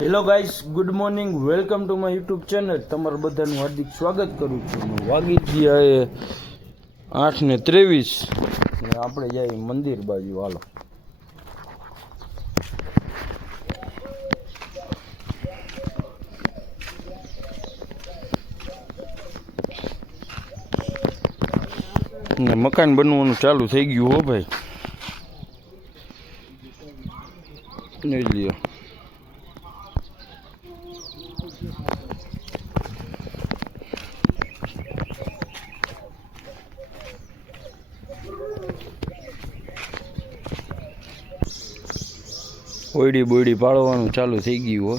Hello guys, good morning, welcome to my YouTube channel. તમારું બધાનું હાર્દિક સ્વાગત કરું છું. વાગી ગયા 8:23 ને આપણે જઈએ મંદિર બાજુ. હાલો. ને મકાન બનવાનું ચાલુ થઈ ગયું હો ભાઈ. નહીં લ્યો. ઓયડી બોયડી પાડવાનું ચાલુ થઈ ગયું હો.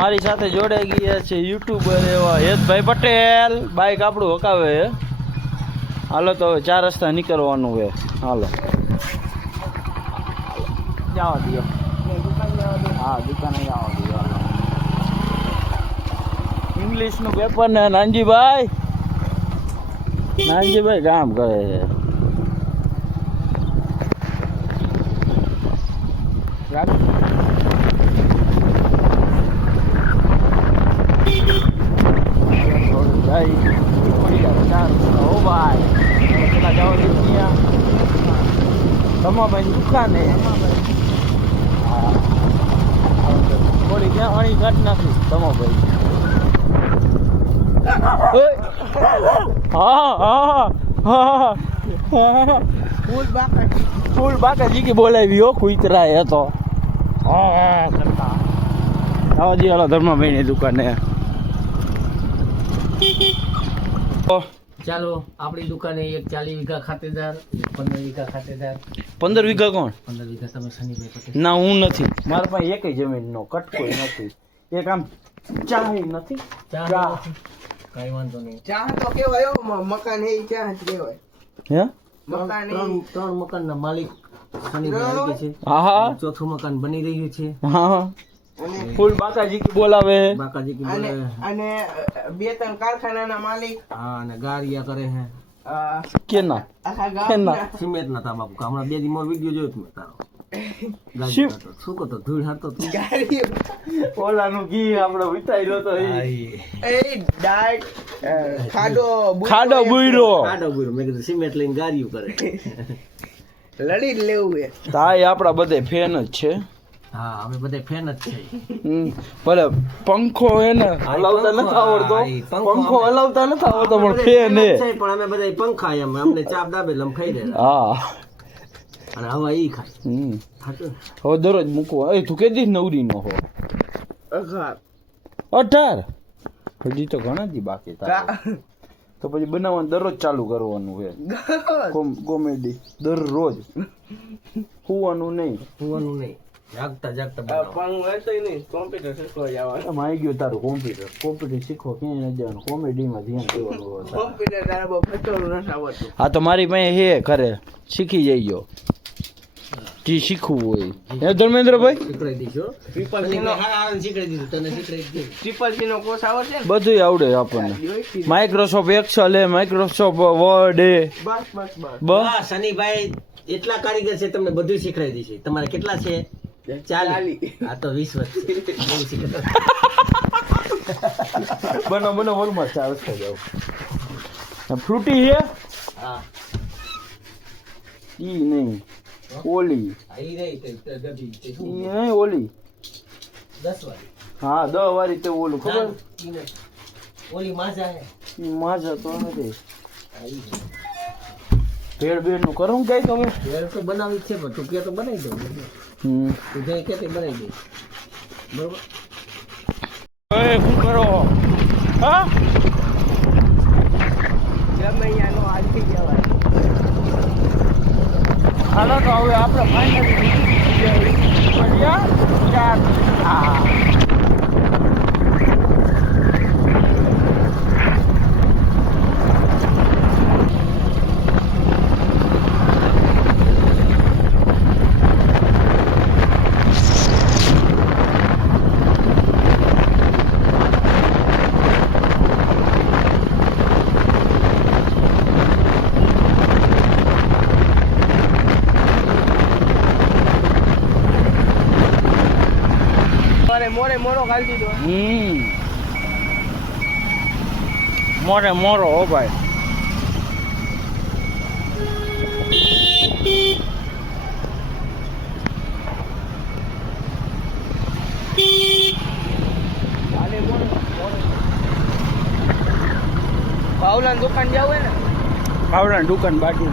મારી સાથે જોડાઈ ગયા છે યુટ્યુબર એવા હેતભાઈ પટેલ. બાઈક આપણું હકાવે હે. હાલો તો હવે 4 રસ્તા નીકળવાનું છે. હાલો જવા દો. હા, દુકાને જવા દો. ઇંગ્લિશનું પેપર ને નાનજીભાઈ કામ કરે છે. રમાભાઈ દુકાને થોડી ક્યાં અણી કાઢ નાખી રમાભાઈ. ફૂલ બાકાજી કે બોલાવી હો કુતરા એ તો. આવા જી હાલો ધર્માભાઈ ની દુકાને. ચાલો આપણી દુકાને એક 40 વીઘા ખાતેદાર, 15 વીઘા ખાતેદાર. 15 વીઘા કોણ? 15 વીઘા તમે શનિભાઈ પટેલ. ના, હું નથી. મારા પાસે એકય જમીન નો કટકો નથી. એક આમ ચા નથી. ચા કઈ વાંધો નહીં. ચા તો કેવાય મકાન એ ચા જ કહેવાય. હે મકાન ત્રણ મકાનના માલિક શનિભાઈ આવી છે. હા, ચોથું મકાન બની રહ્યું છે. હા. ફૂલ બાકાજી બોલાવે. બાકાજી કી બોલે. અને 2-3 કારખાનાના માલિક. હા, અને ગારિયા કરે છે. કેના આખા કેના ગામના સિમેન્ટના તાંબાકુ. હમણાં 2 દી મોર વિડિયો જોયો તમે તારો. શું કરતો ધૂળ હારતો ગાડી ઓલાનું ઘી આપણે વિતાઈ તો એ ડાયટ ખાડો બુઈરો. મેં કીધું સિમેન્ટ લઈને ગારિયું કરે. લડી જ લેવું છે. તાય આપણા બધે ફેન જ છે. હા, અમે બધા ફેન જ છે. ભલે પંખો હે ને હલાવતા નથી આવડતો. પંખો હલાવતા નથી આવડતો પણ ફેન હે. પણ અમે બધા પંખા એમ અમને ચાપ દાબે લમ ખાઈ દે. હા, અને હવા ઈ ખાય. હવે દરરોજ મૂકવા. તું કેદી નવરી નો હો? 18 હજી તો ઘણા દી બાકી. તો પછી બનાવવાનું દરરોજ ચાલુ કરવાનું છે. કોમેડી દરરોજ. સુવાનું નહીં. જાગતા પણ હું એસોય નહીં, કોમ્પ્યુટર શીખવા જવાનું. એમાં આવી ગયું તારું કોમ્પ્યુટર શીખો. ક્યાંય ન જવાનું, કોમેડીમાં ધ્યાન દેવાનું હોય. કોમ્પ્યુટર તારા બહુ ફટોરું નથી આવડતું. હા, તો મારી પાસે હે ઘરે, શીખી જઈયો જે શીખવું હોય. હે ધર્મેન્દ્રભાઈ? શીખવાડી દીધો. ટ્રિપલ સી નો કોર્સ આવડે ને? બધું આવડે આપણને. માઇક્રોસોફ્ટ એક્સેલ હે, માઇક્રોસોફ્ટ વર્ડ હે. બસ બસ શનિભાઈ એટલા કારીગર છે, તમને બધું શીખવાડી દેશે. તમારે કેટલા છે? 40 આ તો 20 વર્ષ છે બહુ શીખે બનો ઓલમાં ચાલશે જાવ ફ્રૂટી છે હા ઈ નહીં ઓલી આઈ રહી તે ડબી તે ઈ નહીં ઓલી 10 વાળી હા 10 વાળી તે ઓલું ખબર ઓલી માજા હે ઈ માજા તો નથી આઈ ભેળ નું કરું કઈ તમે ઘેર તો બનાવી છે પણ તું કે તો બનાવી દઉં તું જે કે તે બનાવી દે બરોબર એ શું કરો હા ગમે અહીંયાનો હાલથી જવાય હાલો તો હવે આપણે ફાઇનલી મોરો ખાલી દીધો મોરો હો ભાઈ પાવલાની દુકાન જાવ ને પાવડાની દુકાન બાકી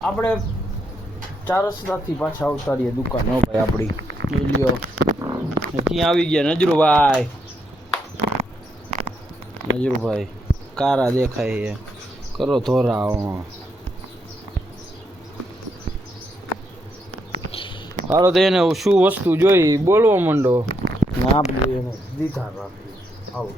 આપણે 4 રસ્તાથી પાછા અવતારીએ દુકાન હો ભાઈ આપણી લ્યો ત્યાં આવી ગયા નજરુભાઈ કારા દેખાય છે કરો ધોરા હાલો તો એને શું વસ્તુ જોઈ બોલવા માંડો ને આપણે એને દીધા રાખી આવો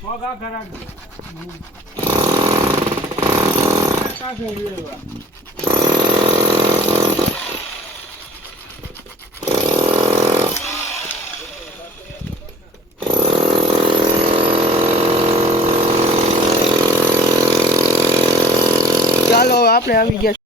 મોગા કરા કાસે લેવા ચાલો આપણે આવી ગયા